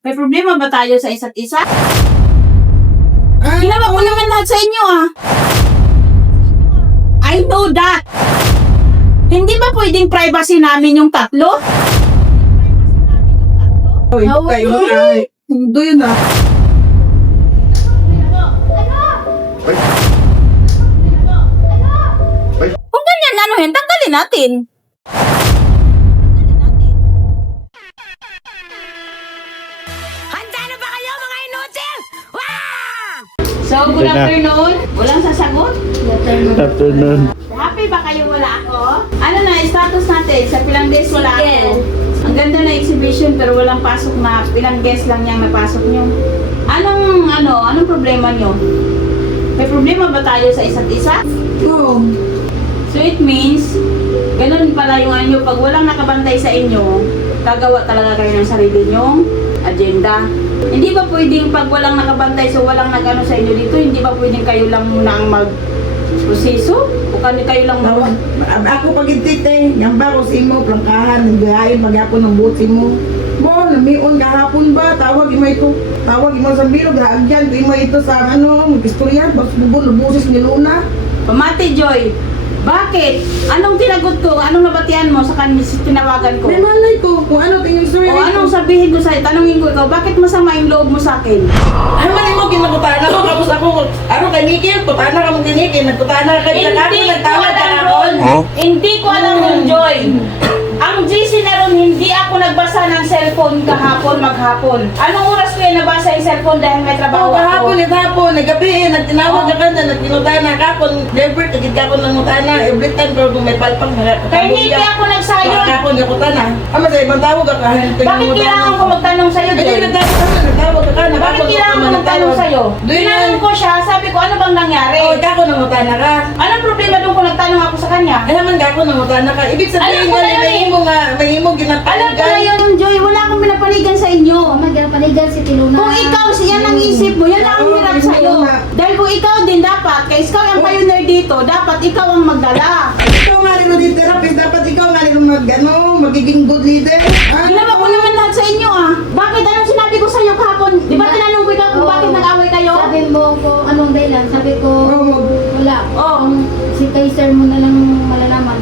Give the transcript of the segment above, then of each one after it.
May problema ba tayo sa isa't isa? Ginawa ko naman lahat sa inyo I know that. Hindi ba pwedeng privacy namin yung tatlo? Oy, kayo ay. Hindi yun ah. Kung ganyan, anuhin, tanggalin natin. Handa na ba kayo mga inutil? Wah! So, good afternoon. Walang sasagot? Afternoon. Happy ba kayo wala ako? Ano na, status natin? Sa pilang days wala ako. Ang ganda na exhibition pero walang pasok na. Pilang guest lang yung napasok nyo. Anong problema nyo? May problema ba tayo sa isa't isa? Oo. So it means, ganun pala yung anyo. Pag walang nakabantay sa inyo, gagawa talaga kayo ng sarili nyong agenda. Hindi ba pwedeng pag walang nakabantay so walang nag-ano sa inyo dito, hindi ba pwedeng kayo lang muna ang mag-proseso? O kayo lang Tawag. Ako pagintite, yung ba ko sa imo, plangkahan, nagbihayin, maghapon ng buti mo. Mo, namion kahapon ba? Tawag imo ito. Tawag imo sa bilog, haagyan ko imo ito sa mag-istorya, bags bubon, lubusis ni Luna. Pamati Joy, bakit? Anong tinagot ko? Anong nabatian mo sa kanya tinawagan ko? May malay ko kung ano tingin story O anong sabihin ko sa'yo? Tanungin ko ikaw, bakit masama yung loob mo sa akin? Ay, mali mo, kinakutana ko, tapos ako, kay Nikki, kutana ka mong Nikki, nagkutana ka, nagtawag ka na ron. Hindi ko alam yung Joy. Ang GC na ron, hindi ako nagbasa ng cellphone kahapon, maghapon. Anong oras ko yung nabasa yung cellphone dahil may trabaho ako? Kahapon, nagabi, nagtinawag ka na, nagtinutana ka, kung never, tagit ka ko ng mutana, every time, pero kung may palpang, Kaya hindi ako nagsayo. Kahapon, nagkutana. Ama sa ibang tawag ka, Bakit kailangan ko magtanong sa'yo, Joy? Hindi, nagtawag ka, Bakit kailangan ko magtanong sa'yo? Tinanong ko siya, sabi ko, ano bang nangyari? Kako ng mutana ka. Anong problema doon kung nagtanong ako sa kanya? Ay naman kako ng mutana ka. Ibig Alam sabihin ko na nga, yun may imo Alam ko na ginapaligan. yun, Joy. Wala akong pinapanigan sa inyo. Magpanigan si Tiluna. Kung ikaw, yan ang isip mo, yan ang hirap sa'yo. Dahil kung ikaw din dapat, kaya ikaw ang pioneer dito, dapat ikaw ang magdala. Ikaw nga rin din therapist, dapat ikaw nga rin magiging good leader. Ginawa ko naman lahat sa inyo Bakit? Anong sinabi ko sa'yo kahapon? Di ba tinanong ko ikaw kung bakit nag-away kayo? Sabi mo ko, anong dahilan? Sabi ko, wala. Oo. Si Kaiser mo na lang malalaman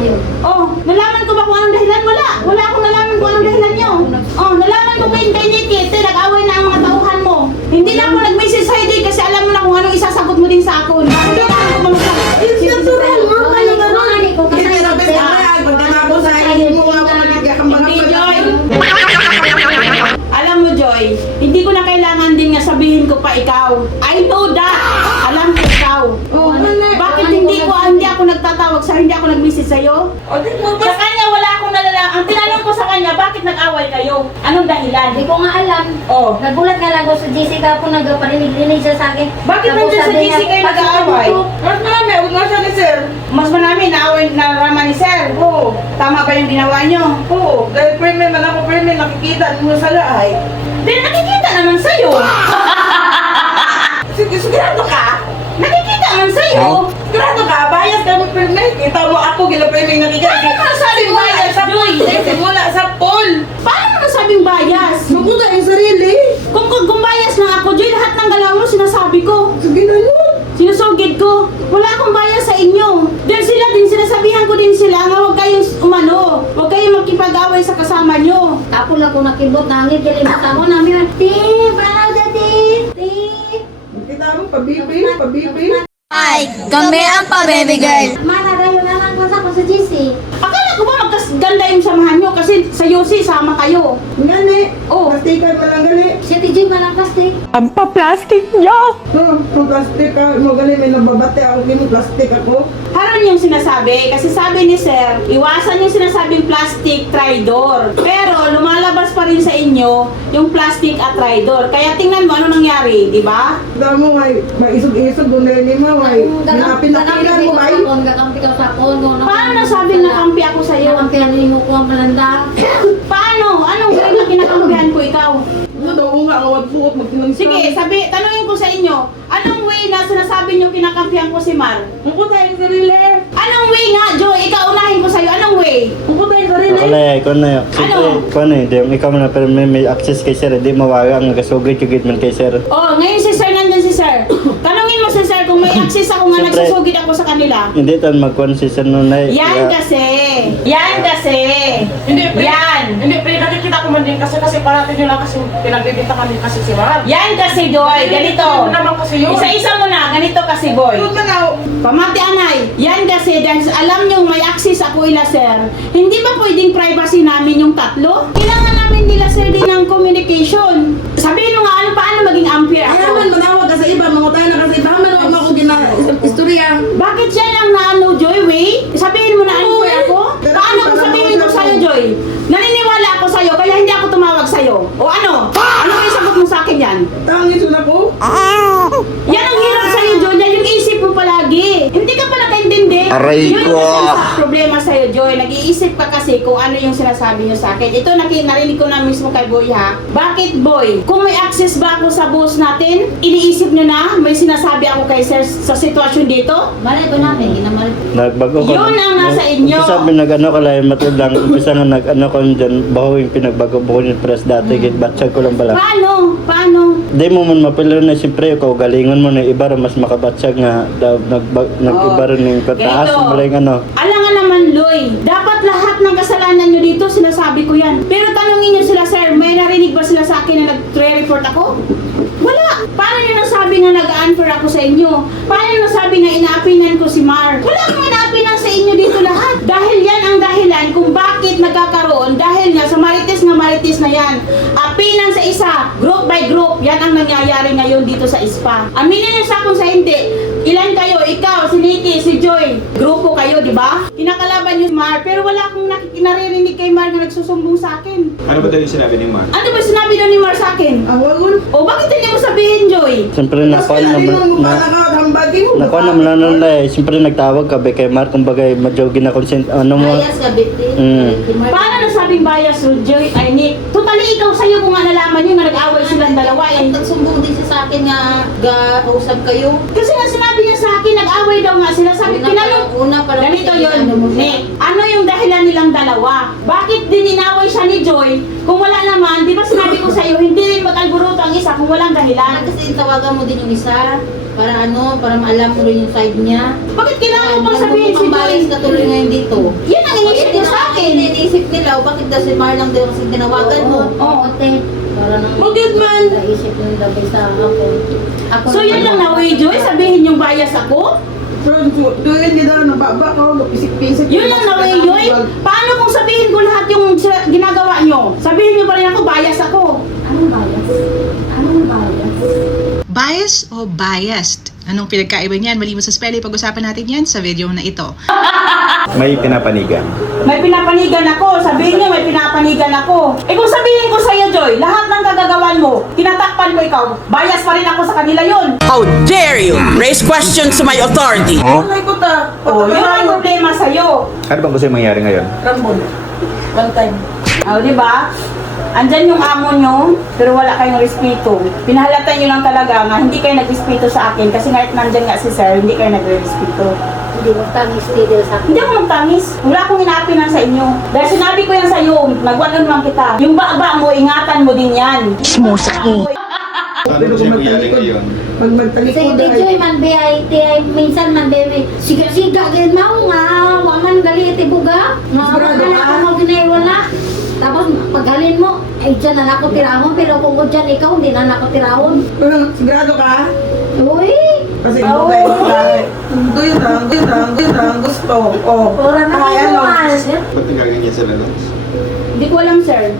ngayon. Oh, nalaman ko ba kung anong dahilan? Wala. Wala akong nalaman kung anong dahilan nyo. Oh, nalaman ko kay Nikki, nag-away na ang mga tauhan mo. Hindi na ako nag-message sa'yo din kasi alam mo na kung anong isasagot mo din sa akin. Hindi na ako magsasagot. It's natural, mo kayo gano'n. Hindi ko Hindi therapist ka nga, pagkatapos sa iyo mo nga ako Hindi, Joy. Alam mo, Joy, hindi ko na kailangan din nga sabihin ko pa ikaw. I know that. Alam ko ikaw. Oh, Bakit hindi ako nagtatawag sa'yo, hindi ako nag-message sa'yo? O, di mo Sa kanya, wala akong nalalaman. Ang tinanong ko sa kanya, bakit nag-away kayo? Anong dahilan? Hindi ko nga alam. Oh. Nagulat nga lang ako sa Jessica po nagparinig-rinig siya sa akin. Bakit Tapos nandiyan sa sabi niya, GC kayo "Pag nag-aaway?" ito, Mas marami, huwag nga siya ni sir. Mas marami naaway na rama ni Sir. Oo. Tama ba yung ginawa nyo? Oo, dahil premium man ako, premium, nakikita mo sa lahay. Then nakikita naman sa'yo. Sige, sigurado ka? Nakikita naman sa'yo. Sigurado ka, bias ka mo premium. Kita mo ako, gila premium nakikita. Paano ka nasabing bias, Joy? Simula sa poll. Paano ka nasabing bias? Nukuta yung sarili. Kung bias lang ako, Joy, lahat ng galaw mo sinasabi ko. Sige na yun. Sinusugid ko. Wala akong bias sa inyo. Dahil sila din, sinasabihan ko din sila nga huwag kayong huwag kayong makipag-away sa kasama nyo. Tapos lang ko nakibot na angin, kalimutan mo namin. Tim, parang dati. Tim. Kita mo, pabibi, pabibi. Ay, kami ang pa-baby girl. Mana kayo na lang ko sa GC. Akala ko ba magkasganda yung samahan nyo kasi sa UC sama kayo. Ngani, Oh. plastikan mo lang gali. Si TJ malang plastic. No, kung plastic ka, mo gali, may nababate ako, hindi mo plastic ako. Haron yung sinasabi kasi sabi ni Sir, iwasan yung sinasabing plastic tridor. Pero lumalabas pa rin sa inyo yung plastic at tridor. Kaya tingnan mo ano nangyari, di ba? Damo nga, maisog-isog, gulay ni mo, ay, napinakilan mo, ay. Gakampi ka sa kono. Paano nasabing nakampi ako sa iyo? Gakampi mo ko ang malanda. Paano? Anong galing na kinakampihan ko ikaw? Ano daw nga, awad buot, magtinang Sige, tanungin ko sa inyo, anong way na sinasabi nyo kinakampihan ko si Mar? Muko tayong sarili. Anong way nga, Joy? Ikaw unahin ko sa'yo, anong way? Muko tayong sarili. kalay, kung na yun. Siyempre, kung ano hindi, yung ikaw mo na, pero may access kay sir, hindi mawaga ang nagasugay kagit man kay sir. Oh, ngayon si sir nandyan si sir. Tanungin mo si sir kung may access ako nga Siyempre. nagsusugid ako sa kanila. Hindi tayo magkuhan si sir nun ay. Yan kasi. Yan kasi. Hindi, pre. Yan. Hindi, pre. Nakikita ko man din kasi parating nyo lang kasi pinagbibita kami kasi si Mar. Yan kasi, Joy. Ganito. Hindi naman kasi yun. Isa-isa mo na. Ganito kasi, boy. Huwag ka na. Pamati anay, yan kasi dahil alam nyo may access ako ila sir, hindi ba pwedeng privacy namin yung tatlo? Kailangan namin nila sir din ng communication. Sabihin mo nga ano paano maging ampere Kaya ako. man, manawag ka sa iba, mga tayo na kasi iba, man ako istorya. Bakit siya lang na ano, Joy, Way? Sabihin mo na unfair ako? Paano ko sabihin ko sa'yo, Joy? Naniniwala ako sa'yo, kaya hindi ako tumawag sa'yo. O ano? Ano ba yung sagot mo sa akin yan? Tangis na po. Yan ang hirap sa'yo, Joy. Yan yung isip mo palagi. Hindi ka pa nakaintindi. Aray Yun ko! yung problema sa'yo, Joy. Nag-iisip ka kasi kung ano yung sinasabi niyo sa akin. Ito, narinig ko na mismo kay Boy, ha? Bakit, Boy? Kung may access ba ako sa boss natin, iniisip niyo na may sinasabi ako kay sir sa sitwasyon dito? Malay ko namin, ginamali. Nagbago ko. Yun ang nasa inyo. Umpisa mo nag-ano ka lang, matod lang. Umpisa nga nag-ano ko dyan, baho yung pinagbago ko yung press dati, batsag ko lang bala. Paano? Paano? Di mo man mapilo na siyempre ikaw galingon mo na iba rin mas makabatsag nga nag-iba rin yung kataas Ganito. mo lang ano. Alangan naman, Loy. Dapat lahat ng kasalanan nyo dito, sinasabi ko yan. Pero tanungin nyo sila, sir, may narinig ba sila sa akin na nag-report ako? Wala. Paano nyo nasabi na nag-answer ako sa inyo? Paano nyo nasabi na inaapinan ko si Mar? Wala akong inaapinan sa inyo dito lahat. Dahil yan ang dahilan kung bakit nagkakaroon. Dahil nga sa marites na yan. Apinan sa isa, group by group. Yan ang nangyayari ngayon dito sa ISPA. Aminin nyo sa akin sa hindi. Ilan kayo? Ikaw, si Nikki, si Joy. Grupo kayo, di ba? Kinakalaban nyo si Mar. Pero wala akong naririnig kay Mar na nagsusumbong sa akin. Ano ba daw yung sinabi ni Ma? Ano ba sinabi doon ni Mar sa akin? Ang wagon. O bakit hindi mo sabihin, Joy? Siyempre Tapos nakuha kaya di mo naman mukha na ka, hambagin mo. nakuha naman na nun eh. Siyempre nagtawag ka be kay Mark kumbaga medyo ginakonsent ano mo. Ayas ka, Betty. Paano nasabing bias, Joy? Ay, Nick. Totally ikaw sa'yo kung nga nalaman nyo na nag-away silang dalawa eh. Nagsumbong din siya sa akin nga ga-usap kayo. Kasi nga sinabi niya sa akin, nag-away daw nga sila. Sabi, Una pa lang ganito kasi yun, ano mo siya. Nick. Ano yung dahilan nilang dalawa? Bakit din inaway siya ni Joy? Kung wala naman, di ba sinabi ko sa'yo, hindi rin mag-alburuto ang isa kung walang dahilan. Kasi tawagan mo din yung isa para para maalam mo rin yung side niya. Bakit kailangan mo pang sabihin si Joy? Pambayas ka tuloy ngayon dito. Yan ang inisip niya sa akin. Iniisip nila, o bakit daw si Mar lang daw kasi tinawagan mo? Oo. Ate, para nang Bakit man? naisip nila daw sa ako. So yun lang na way, Joy, sabihin yung bias ako? So, tuwin nila na nababa ka, pisik-pisik. Yun lang na way, Joy. Paano kung sabihin ko lahat yung ginagawa nyo? Sabihin nyo pa rin ako, bias ako. Anong bias? Anong bias? Bias o biased? Anong pinagkaiba niyan? Maliban sa spelling, pag-usapan natin yan sa video na ito. May pinapanigan. May pinapanigan ako. Sabihin nyo, may pinapanigan ako. Eh kung sabihin ko sa'yo, Joy, lahat ng kagagawan mo, tinatakpan mo ikaw, bias pa rin ako sa kanila yun. How dare you raise questions to my authority? Ay ko ta. Oh, yun ang problema sa'yo. Ano bang gusto yung mangyari ngayon? Rambon. One time. Oh, di ba? Andyan yung amo nyo, pero wala kayong respeto. Pinahalatan nyo lang talaga nga, hindi kayo nagrespeto sa akin kasi kahit nandyan nga si sir, hindi kayo nagrespeto. Hindi mo tangis dito sa akin. Hindi ako magtangis. Wala akong inaapinan sa inyo. Dahil sinabi ko yan sa iyo, nagwanan lang kita. Yung baba mo, ingatan mo din yan. Ano gusto yung mangyari ngayon? Pag magtalikod Sige, Joy, man be, ay minsan man be, siga-siga, ganyan mo nga, waman gali, tibuga. Nga, Sigurado wala ka? ako ginaiwala. Tapos, paghalin mo, ay dyan na ako tirahon, pero kung dyan ikaw, hindi na ako tirahon. Sigurado ka? Uy! Kasi ikaw tayo Doon gusto. Oh. Pura na Ay, kayo, ano? Ba't nagaganyan sila nun? Hindi ko alam, sir.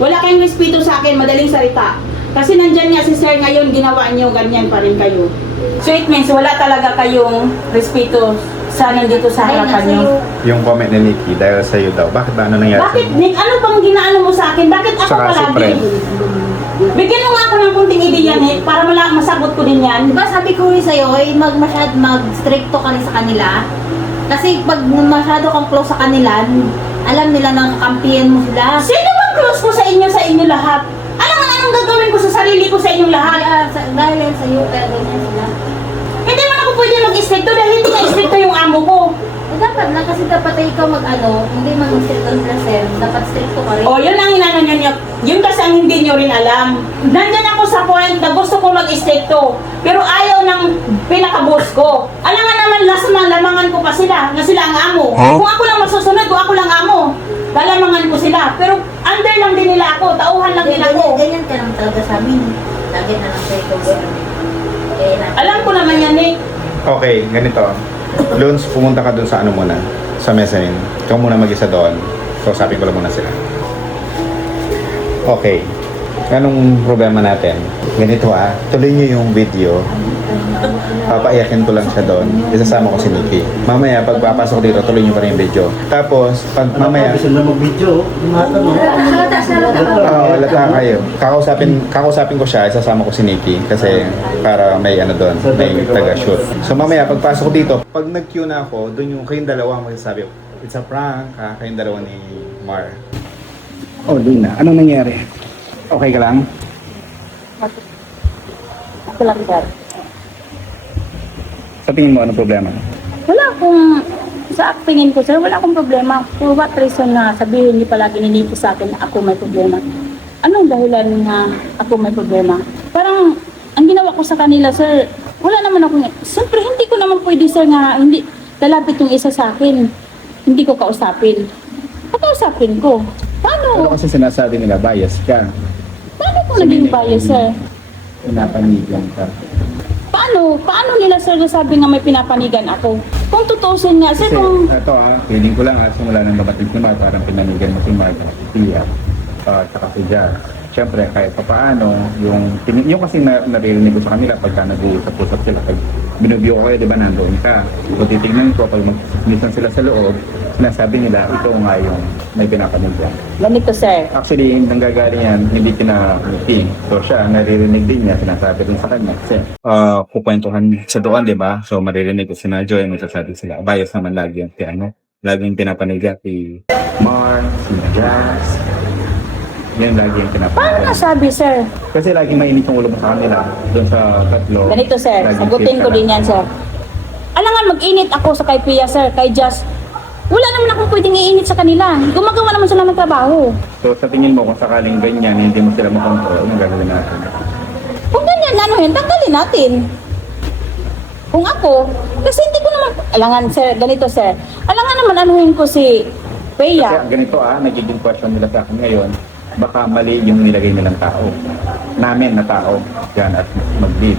Wala kayong respeto sa akin, madaling salita. Kasi nandyan nga si sir ngayon, ginawa niyo, ganyan pa rin kayo. So it means, wala talaga kayong respeto sa nandito sa harapan niyo. Yung comment ni Nikki dahil sa'yo daw. Bakit ba? Ano nangyari Bakit, sa'yo? Nick, ano bang ginaano mo sa akin? Bakit ako Saka si palagi? Fred. Bigyan mo nga ako ng kunting ideya, Nick, para masagot ko din yan. Diba sabi ko rin sa'yo, mag-stricto ka rin sa kanila. Kasi pag masyado kang close sa kanila, alam nila nang kampiyan mo sila. Sino bang close ko sa inyo lahat? Anong gagawin ko sa sarili ko sa inyong lahat? Dahil yan sa'yo, kaya ganyan sila. Hindi man ako pwede mag-stricto dahil hindi na stricto yung amo ko. Dapat na kasi dapat ay ikaw hindi mag-strict on yourself. Dapat stricto ka rin. O, yun ang inano nyo. Yun kasi ang hindi nyo rin alam. Nandyan ako sa point na gusto ko mag-stricto. Pero ayaw ng pinaka-boss ko. Alam nga naman, last month, lamangan ko pa sila. Na sila ang amo. Kung ako lang masusunod, kung ako lang amo, lalamangan ko sila. Pero under lang din nila ako. Tauhan lang din ako. Ganyan ka lang talaga sa amin. Lagi na lang sa ikaw. Alam ko naman yan eh. Okay, ganito. Lons, pumunta ka dun sa ano muna, sa mezzanine. Ikaw muna mag-isa doon. Kausapin ko lang muna sila. Okay. Anong problema natin? Ganito tuloy niyo yung video. Papaiyakin ko lang siya doon. Isasama ko si Nikki. Mamaya, pag papasok dito, tuloy niyo pa rin yung video. Tapos, pag mamaya... Gusto na mag-video. Halata kayo. Kakausapin ko siya, isasama ko si Nikki. Kasi para may ano doon, may taga-shoot. So mamaya, pagpasok dito, pag nag-cue na ako, doon yung kayong dalawa magsasabi, it's a prank, kayong dalawa ni Mar. Oh, Lina, anong nangyari? Okay ka lang? Ako lang, sir. Sa tingin mo, anong problema? Wala akong, sa tingin ko, sir, wala akong problema. For what reason na sabihin niyo palagi nilito sa akin na ako may problema? Anong dahilan na ako may problema? Parang, ang ginawa ko sa kanila, sir, wala naman akong, siyempre, hindi ko naman pwede, sir, nga, hindi, lalapit yung isa sa akin. Hindi ko kausapin. Pakausapin ko. Ano Paano? kasi sinasabi nila, bias ka. Paano ko naging bias, sir? Pinapanigan ka. Paano nila, sir, nasabi nga may pinapanigan ako? Kung tutusin nga, sir, Kasi kung... ito feeling ko lang simula nang nabatid si Mar, parang pinanigan mo si Mar at si Tia, tsaka si Jar. Siyempre, kahit pa paano, yung kasi naririnig ko sa kanila pagka nag-uusap-usap sila, pag binubyo ko kayo, di ba, nandoon ka. So, titignan ko, pag mag-misan sila sa loob, sinasabi nila, ito nga yung may pinapanigan. Ganito, sir. Actually, nanggagaling yan, hindi kinakiti. So siya, naririnig din niya, sinasabi din sa kanya. Kasi, kukwentuhan sa doon, di ba? So, maririnig ko si na Joy, magsasabi sila. Bias naman lagi yan, si ano. Laging pinapanigan si Mar, si Jazz. Yan lagi yung Paano pinapanigan. nasabi, sir? Kasi laging mainit yung ulo mo sa kanila. Doon sa tatlo. Ganito, sir. laging Sagutin shit ko ka din lang. yan, sir. Alangan, mag-init ako sa kay Pia, sir. Kay Jazz. Wala naman akong pwedeng iinit sa kanila. Gumagawa naman sila ng trabaho. So sa tingin mo, kung sakaling ganyan, hindi mo sila makontrol, anong gagawin natin? Kung ganyan, ano yun, tanggalin natin. Kung ako, kasi hindi ko naman, alangan, sir, ganito, sir. Alangan naman, anuhin ko si Kasi Pia. ganito nagiging question nila sa akin ngayon, baka mali yung nilagay nilang tao. Namin na tao, yan at mag-lead.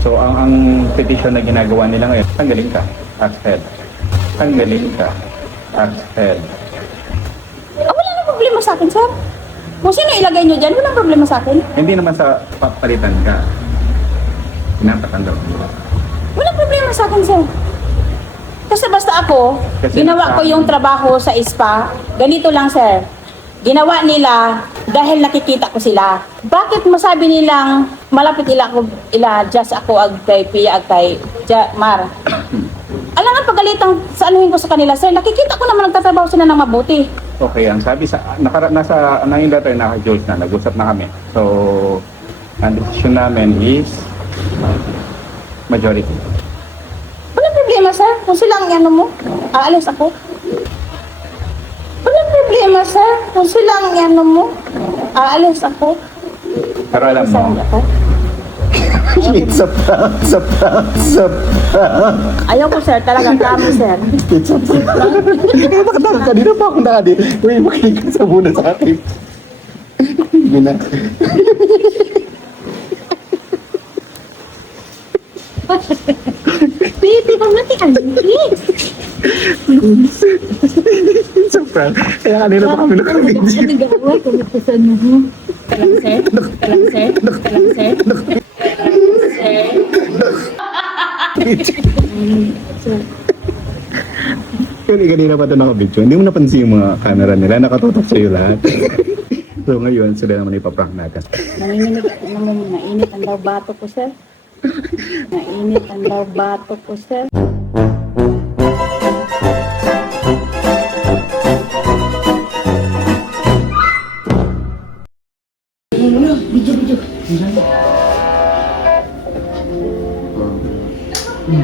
So ang petition na ginagawa nila ngayon, tanggalin ka as head. Tanggalin ka as head. Wala nang problema sa akin, sir. Kung sino ilagay nyo dyan, walang problema sa akin. Hindi naman sa papalitan ka. Pinapatanggal mo. Walang problema sa akin, sir. Kasi basta ako, Kasi ginawa ko yung trabaho sa spa. Ganito lang, sir. Ginawa nila dahil nakikita ko sila. Bakit masabi nilang malapit ila just ako ag kay Pia ag kay Mar? Alangan pagalitang sa anuhin ko sa kanila, sir. Nakikita ko naman nagtatrabaho sila ng mabuti. Okay, ang sabi sa nasa nanging letter naka-George na nag-usap na kami. So ang decision namin is majority. Walang problema, sir. Kung sila ang ano mo, aalis ako. Walang problema, sir. Kung sila ang ano mo, aalis ako. Pero alam mo, Saan ako? it's a prank, it's a prank, it's a prank. Ayaw ko, sir. Talagang promise, sir. It's a prank. Nakataka kanina pa akong nakadi. Uy, makinig ka sa muna sa akin. Hindi na. Baby, pamatian. It's a prank. Kaya kanina pa kami nakabidyo. Nag-away kung itusan mo. Talang, sir. Talang, sir. Talang, sir. Kanina pa ito nakabidyo. Hindi mo napansin yung mga camera nila. Nakatutok sa'yo lahat. So ngayon, sila naman ipaprank natin. Nanginginig ako naman. Nainit ang daw bato ko, sir. Nainit ang daw bato ko, sir. Ako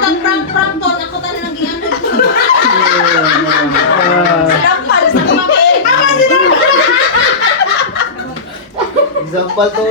nag-prank ton, ako tayo nang giano. Sinampal sa kamay. Example to,